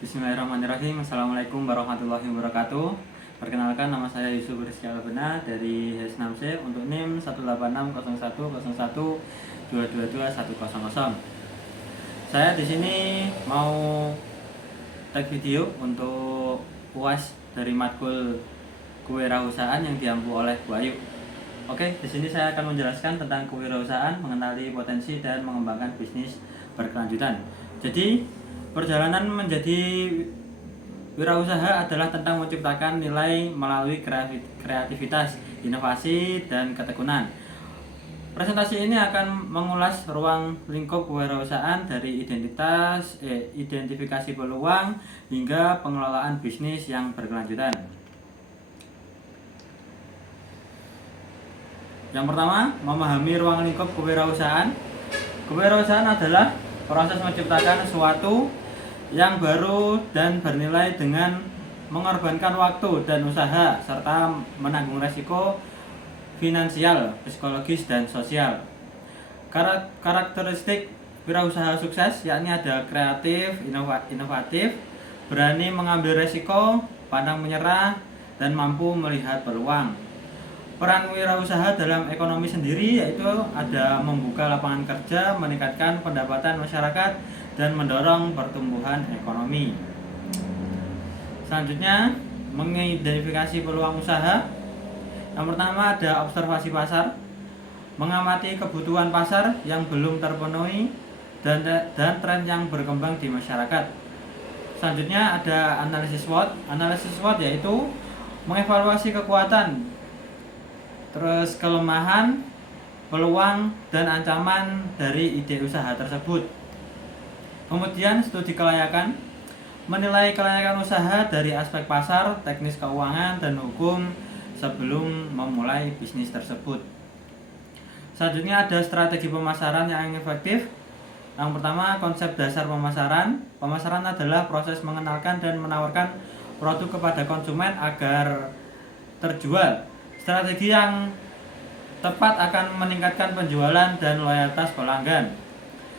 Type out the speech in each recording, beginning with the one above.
Bismillahirrahmanirrahim. Assalamualaikum warahmatullahi wabarakatuh. Perkenalkan, nama saya Yusuf Rizky Alabena dari HES6C untuk NIM 1860101222100. Saya di sini mau tag video untuk UAS dari matkul kewirausahaan yang diampu oleh Bu Ayu. Oke, di sini saya akan menjelaskan tentang kewirausahaan, mengenali potensi dan mengembangkan bisnis berkelanjutan. Jadi, perjalanan menjadi wirausaha adalah tentang menciptakan nilai melalui kreativitas, inovasi, dan ketekunan. Presentasi ini akan mengulas ruang lingkup kewirausahaan dari identifikasi peluang hingga pengelolaan bisnis yang berkelanjutan. Yang pertama, memahami ruang lingkup kewirausahaan. Kewirausahaan adalah proses menciptakan sesuatu yang baru dan bernilai dengan mengorbankan waktu dan usaha serta menanggung resiko finansial, psikologis, dan sosial. Karakteristik wirausaha sukses yakni ada kreatif, inovatif, berani mengambil resiko, pantang menyerah, dan mampu melihat peluang. Peran wirausaha dalam ekonomi sendiri yaitu ada membuka lapangan kerja, meningkatkan pendapatan masyarakat, dan mendorong pertumbuhan ekonomi. Selanjutnya, mengidentifikasi peluang usaha. Yang pertama ada observasi pasar, mengamati kebutuhan pasar yang belum terpenuhi dan tren yang berkembang di masyarakat. Selanjutnya ada analisis SWOT. Analisis SWOT yaitu mengevaluasi kekuatan, terus kelemahan, peluang, dan ancaman dari ide usaha tersebut. Kemudian studi kelayakan, menilai kelayakan usaha dari aspek pasar, teknis keuangan, dan hukum sebelum memulai bisnis tersebut. Selanjutnya ada strategi pemasaran yang efektif. Yang pertama, konsep dasar pemasaran. Pemasaran adalah proses mengenalkan dan menawarkan produk kepada konsumen agar terjual. Strategi yang tepat akan meningkatkan penjualan dan loyalitas pelanggan.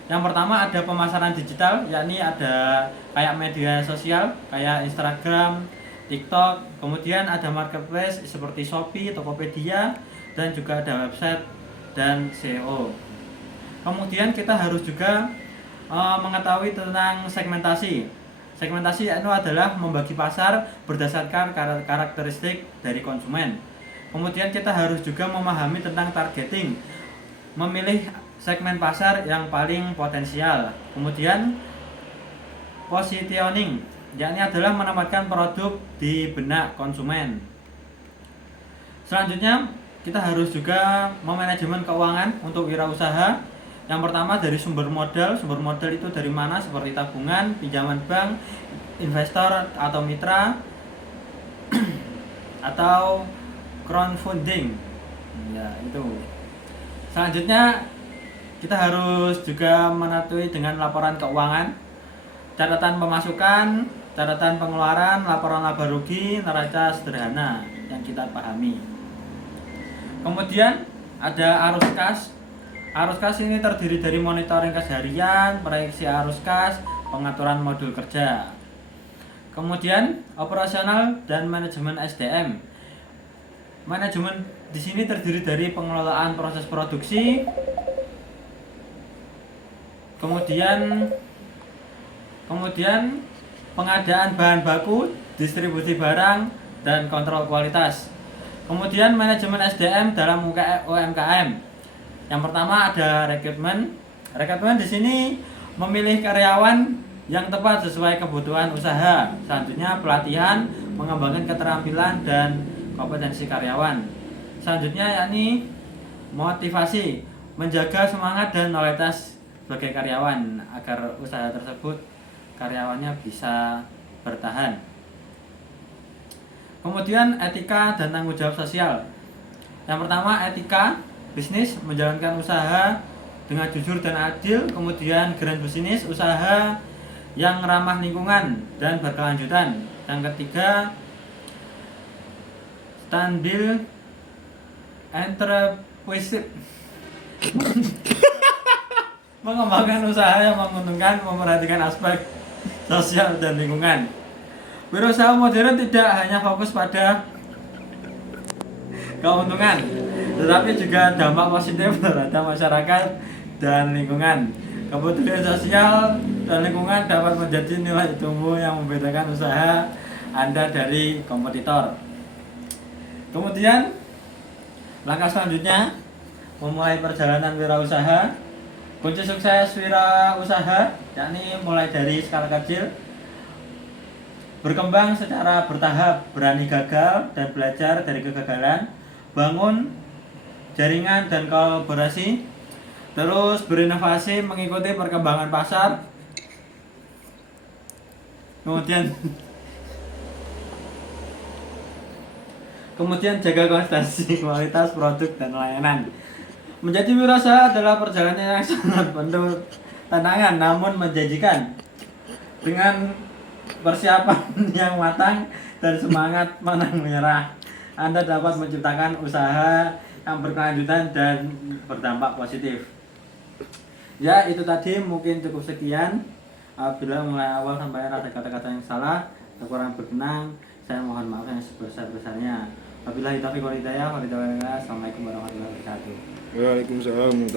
Yang pertama ada pemasaran digital, yakni ada kayak media sosial, kayak Instagram, TikTok. Kemudian ada marketplace seperti Shopee, Tokopedia, dan juga ada website dan SEO. Kemudian kita harus juga mengetahui tentang segmentasi. Segmentasi itu adalah membagi pasar berdasarkan karakteristik dari konsumen. Kemudian kita harus juga memahami tentang targeting, memilih segmen pasar yang paling potensial. Kemudian positioning, yakni adalah menempatkan produk di benak konsumen. Selanjutnya kita harus juga memanajemen keuangan untuk wirausaha. Yang pertama dari sumber modal. Sumber modal itu dari mana? Seperti tabungan, pinjaman bank, investor atau mitra, atau crowdfunding. Ya, itu. Selanjutnya kita harus juga mematuhi dengan laporan keuangan, catatan pemasukan, catatan pengeluaran, laporan laba rugi, neraca sederhana yang kita pahami. Kemudian ada arus kas. Arus kas ini terdiri dari monitoring kas harian, proyeksi arus kas, pengaturan modul kerja. Kemudian operasional dan manajemen SDM. Manajemen di sini terdiri dari pengelolaan proses produksi, kemudian pengadaan bahan baku, distribusi barang, dan kontrol kualitas. Kemudian manajemen SDM dalam UMKM. Yang pertama ada rekrutmen. Rekrutmen di sini memilih karyawan yang tepat sesuai kebutuhan usaha. Selanjutnya pelatihan, mengembangkan keterampilan dan kompetensi karyawan. Selanjutnya yakni motivasi, menjaga semangat dan loyalitas sebagai karyawan agar usaha tersebut karyawannya bisa bertahan. Kemudian etika dan tanggung jawab sosial. Yang pertama etika bisnis, menjalankan usaha dengan jujur dan adil. Kemudian grand bisnis, usaha yang ramah lingkungan dan berkelanjutan. Yang ketiga standbil entrepreneurship, mengembangkan usaha yang menguntungkan, memperhatikan aspek sosial dan lingkungan. Wirausaha modern tidak hanya fokus pada keuntungan, tetapi juga dampak positif terhadap masyarakat dan lingkungan. Kepedulian sosial dan lingkungan dapat menjadi nilai tumbuh yang membedakan usaha Anda dari kompetitor. Kemudian, langkah selanjutnya memulai perjalanan wirausaha. Kunci sukses wirausaha yakni mulai dari skala kecil, berkembang secara bertahap, berani gagal dan belajar dari kegagalan, bangun jaringan dan kolaborasi, terus berinovasi mengikuti perkembangan pasar, kemudian jaga konsistensi kualitas produk dan layanan. Menjadi wirausaha adalah perjalanan yang sangat penuh tantangan namun menjanjikan. Dengan persiapan yang matang dan semangat pantang menyerah, Anda dapat menciptakan usaha yang berkelanjutan dan berdampak positif. Ya, itu tadi mungkin cukup sekian. Apabila mulai awal sampai ada kata-kata yang salah atau kurang berkenan, saya mohon maaf yang sebesar-besarnya. Wabillahi taufiq wal hidayah. Assalamualaikum warahmatullahi wabarakatuh. Waalaikumsalam.